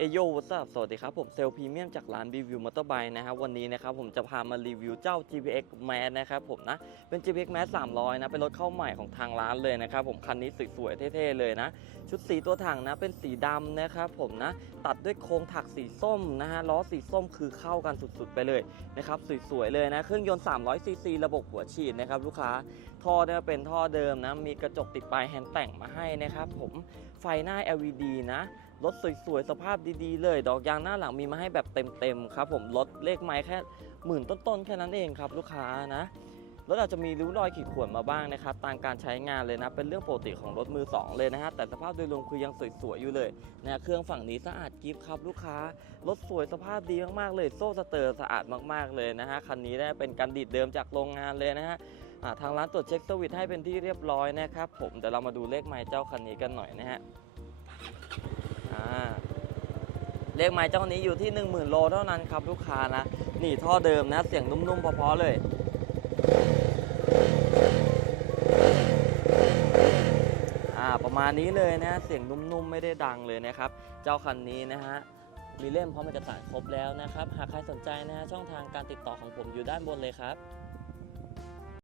เอโยวัสสวัสดีครับ ผมเซลพรีเมียมจากร้านรีวิวมอเตอร์ไบค์นะครับวันนี้นะครับผมจะพามารีวิวเจ้า GPX Max นะครับผมนะ เป็น GPX Max 300 นะ เป็นรถเข้าใหม่ของทางร้านเลยนะครับผมคันนี้สวยๆเท่ๆเลยนะ ชุดสีตัวถังนะ เป็นสีดำนะครับผมนะ ตัดด้วยโครงถักสีส้มนะฮะล้อสีส้มคือเข้ากันสุดๆไปเลยนะครับสวยๆเลยนะเครื่องยนต์ 300 ซีซีระบบหัวฉีดนะครับลูกค้าท่อเนี่ยเป็นท่อเดิมนะมีกระจกติดปลายแฮนด์แต่งมาให้นะครับผมไฟหน้า LED นะ รถสวยๆ สภาพดีๆ เลย ดอกยางหน้าหลังมีมาให้แบบเต็มๆครับผมรถเลขไม้แค่หมื่นต้นๆ แค่นั้นเองครับลูกค้านะรถอาจจะมีริ้วรอยขีดข่วนมาบ้างนะครับตามการใช้งานเลยนะ เป็นเรื่องปกติของรถมือ 2 เลยนะฮะ แต่สภาพโดยรวมคือยังสวยๆ อยู่เลยนะเครื่องฝั่งนี้สะอาดกิฟครับลูกค้า รถสวยสภาพดีมากๆเลย โซ่สเตอร์สะอาดมากๆเลยนะฮะ คันนี้ได้เป็นการดิดเดิมจากโรงงานเลยนะฮะทางร้านตรวจเช็คสวิตช์ให้เป็นที่เรียบร้อยนะครับผมเดี๋ยวเรามาดูเลขไม้เจ้าคันนี้กันหน่อยนะฮะ เลขไม้เจ้านี้อยู่ที่ 10,000 โลเท่านั้นครับลูกค้านะ นี่ท่อเดิมนะเสียงนุ่มๆพอๆเลย อ่าประมาณนี้เลยนะ เสียงนุ่มๆไม่ได้ดังเลยนะครับ เจ้าคันนี้นะฮะมีเล่มพร้อมเอกสารครบแล้วนะครับ หากใครสนใจนะฮะช่องทางการติดต่อของผมอยู่ด้านบนเลยครับ